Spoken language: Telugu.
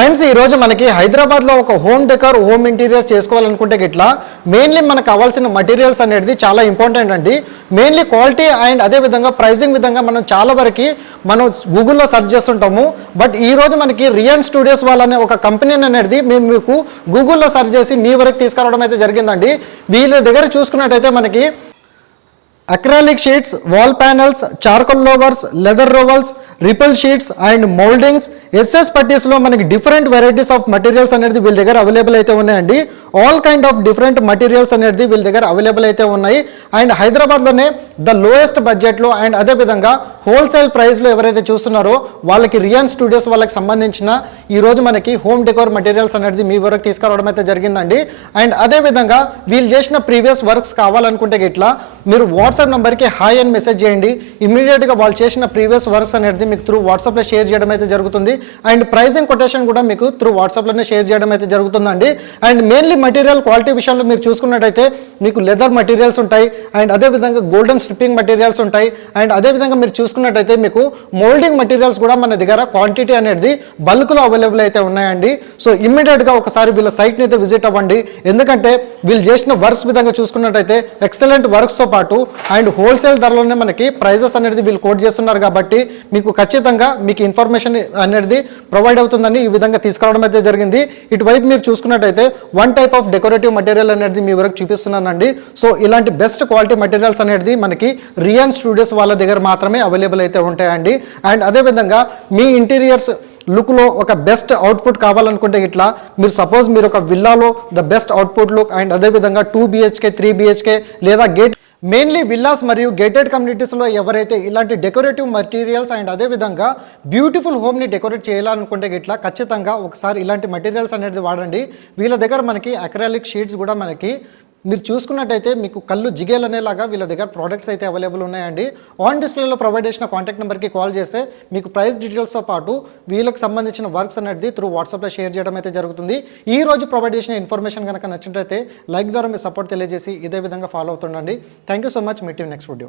ఫ్రెండ్స్ ఈ రోజు మనకి హైదరాబాద్లో ఒక హోమ్ డెకర్ హోమ్ ఇంటీరియర్స్ చేసుకోవాలనుకుంటే గిట్లా మెయిన్లీ మనకు కావాల్సిన మటీరియల్స్ అనేది చాలా ఇంపార్టెంట్ అండి. మెయిన్లీ క్వాలిటీ అండ్ అదే విధంగా ప్రైజింగ్ విధంగా మనం చాలా వరకు మనం గూగుల్లో సెర్చ్ చేస్తుంటాము. బట్ ఈ రోజు మనకి రియన్ స్టూడియోస్ వాళ్ళనే ఒక కంపెనీ అనేది మేము మీకు గూగుల్లో సెర్చ్ చేసి మీ వరకు తీసుకురావడం అయితే జరిగిందండి. వీళ్ళ దగ్గర చూసుకున్నట్టయితే మనకి acrylic sheets, wall panels, charcoal louvers, leather రోవల్స్, ripple sheets and mouldings, SS పట్టీస్లో మనకి డిఫరెంట్ వెరైటీస్ ఆఫ్ మటీరియల్స్ అనేది వీళ్ళ దగ్గర అవైలబుల్ అయితే ఉన్నాయండి. All kind of different materials అనేది వీళ్ళ దగ్గర అవైలబుల్ అయితే ఉన్నాయి. అండ్ హైదరాబాద్లోనే ద లోయెస్ట్ బడ్జెట్లో అండ్ అదేవిధంగా హోల్సేల్ ప్రైస్లో ఎవరైతే చూస్తున్నారో వాళ్ళకి రియన్ స్టూడియోస్ వాళ్ళకి సంబంధించిన ఈరోజు మనకి హోమ్ డెకోర్ మటీరియల్స్ అనేది మీ వరకు తీసుకురావడం అయితే జరిగిందండి. అండ్ అదేవిధంగా వీళ్ళు చేసిన ప్రీవియస్ వర్క్స్ కావాలనుకుంటే గిట్లా మీరు వాట్సాప్ నెంబర్కి హాయ్ అని మెసేజ్ చేయండి. ఇమీడియట్గా వాళ్ళు చేసిన ప్రీవియస్ వర్క్స్ అనేది మీకు త్రూ వాట్సాప్లో షేర్ చేయడం అయితే జరుగుతుంది. అండ్ ప్రైజింగ్ కొటేషన్ కూడా మీకు త్రూ వాట్సాప్లోనే షేర్ చేయడం అయితే జరుగుతుందండి. అండ్ మెయిన్లీ మటీరియల్ క్వాలిటీ విషయంలో మీరు చూసుకున్నట్టయితే మీకు లెదర్ మటీరియల్స్ ఉంటాయి. అండ్ అదేవిధంగా గోల్డెన్ స్ట్రిప్పింగ్ మటీరియల్స్ ఉంటాయి. అండ్ అదేవిధంగా మీరు చూసుకున్నట్టయితే మీకు మోల్డింగ్ మటీరియల్స్ కూడా మన దగ్గర క్వాంటిటీ అనేది బల్క్లో అవైలబుల్ అయితే ఉన్నాయండి. సో ఇమ్మీడియట్గా ఒకసారి వీళ్ళ సైట్ని అయితే విజిట్ అవ్వండి. ఎందుకంటే వీళ్ళు చేసిన వర్క్స్ విధంగా చూసుకున్నట్టయితే ఎక్సలెంట్ వర్క్స్తో పాటు అండ్ హోల్సేల్ ధరలోనే మనకి ప్రైజెస్ అనేది వీళ్ళు కోట్ చేస్తున్నారు కాబట్టి మీకు ఖచ్చితంగా మీకు ఇన్ఫర్మేషన్ అనేది ప్రొవైడ్ అవుతుందని ఈ విధంగా తీసుకురావడం అయితే జరిగింది. ఇటువైపు మీరు చూసుకున్నట్టయితే one type of decorative material అనేది మీ వరకు చూపిస్తున్నానండి. సో ఇలాంటి బెస్ట్ క్వాలిటీ మటీరియల్స్ అనేది మనకి రియన్ స్టూడియోస్ వాళ్ళ దగ్గర మాత్రమే అవైలబుల్ అయితే ఉంటాయండి. అండ్ అదేవిధంగా మీ ఇంటీరియర్స్ లుక్లో ఒక బెస్ట్ అవుట్పుట్ కావాలనుకుంటే ఇట్లా మీరు సపోజ్ మీరు ఒక విల్లాలో the best output look and అదేవిధంగా 2 BHK 3 BHK లేదా గేట్ మెయిన్లీ విల్లాస్ మరియు గేటెడ్ కమ్యూనిటీస్లో ఎవరైతే ఇలాంటి డెకరేటివ్ మటీరియల్స్ అండ్ అదేవిధంగా బ్యూటిఫుల్ హోమ్ని డెకరేట్ చేయాలనుకుంటే ఇట్లా ఖచ్చితంగా ఒకసారి ఇలాంటి మటీరియల్స్ అనేది వాడండి. వీళ్ళ దగ్గర మనకి అక్రాలిక్ షీట్స్ కూడా మనకి మీరు చూసుకున్నట్టయితే మీకు కళ్ళు జిగేలనేలాగా వీళ్ళ దగ్గర ప్రోడక్ట్స్ అయితే అవైలబుల్ ఉన్నాయండి. ఆన్ డిస్ప్లేలో ప్రొవైడ్ చేసిన కాంటాక్ట్ నెంబర్కి కాల్ చేస్తే మీకు ప్రైస్ డీటెయిల్స్తో పాటు వీళ్ళకి సంబంధించిన వర్క్స్ అనేది త్రూ వాట్సాప్లో షేర్ చేయడం అయితే జరుగుతుంది. ఈ రోజు ప్రొవైడ్ చేసిన ఇన్ఫర్మేషన్ కనుక నచ్చినట్లయితే లైక్ ద్వారా మీ సపోర్ట్ తెలియజేసి ఇదే విధంగా ఫాలో అవుతుండండి. Thank you so much. Meet you next video.